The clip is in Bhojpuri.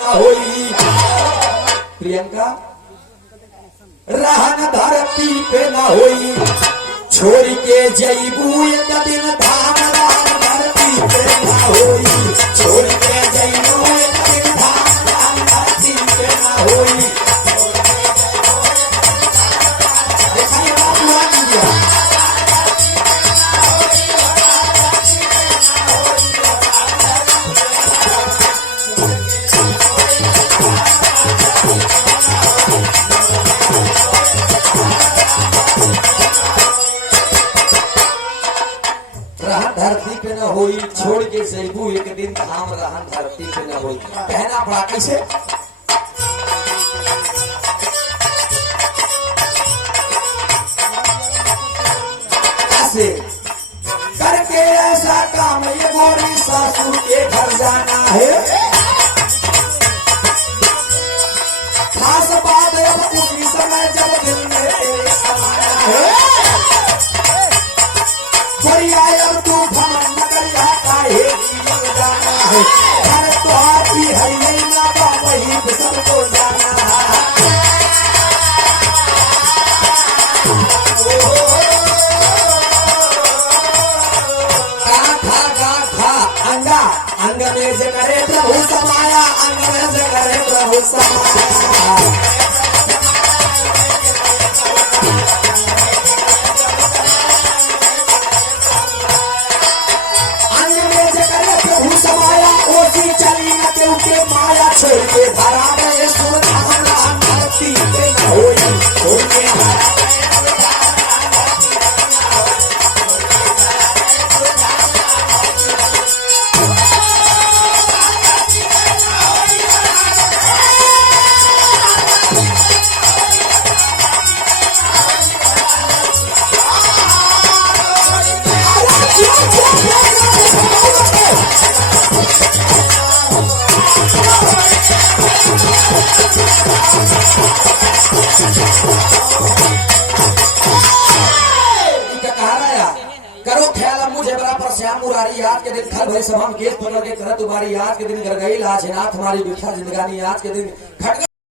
होई प्रियंका रहन धरती पे न होई छोड़ के जईबू एक दिन धाम रहन धरती पे न होई छोड़ के जईबू एक दिन धाम रहन धरती पे न होई। देखिए बात हुआ क्या रहन धरती पे न होई छोड़ के जईबू एक दिन धाम रहन धरती पे न होई। कहना पड़ा कैसे ऐसे करके ऐसा काम ये गोरी सासू के घर जाना है खास बात अब उसी समय जब दिल में समाना है अब तू भमन करिया काहे जाना है घर तो आती है नहीं ना वही सबको जाना है। अंगा अंग में से करे प्रभु समाया अंग में से करे प्रभु समाया चली न केहू के माया छोड़ के भरा में सोना धरती पे न होई छोड़ के करो ख्याल मुझे बड़ा पर श्याम मुरारी आज के दिन खल भरे सभा में केस पकड़ के करत तुम्हारी आज के दिन गरगई लाज नाथ हमारी बिखा जिंदगानी आज के दिन खट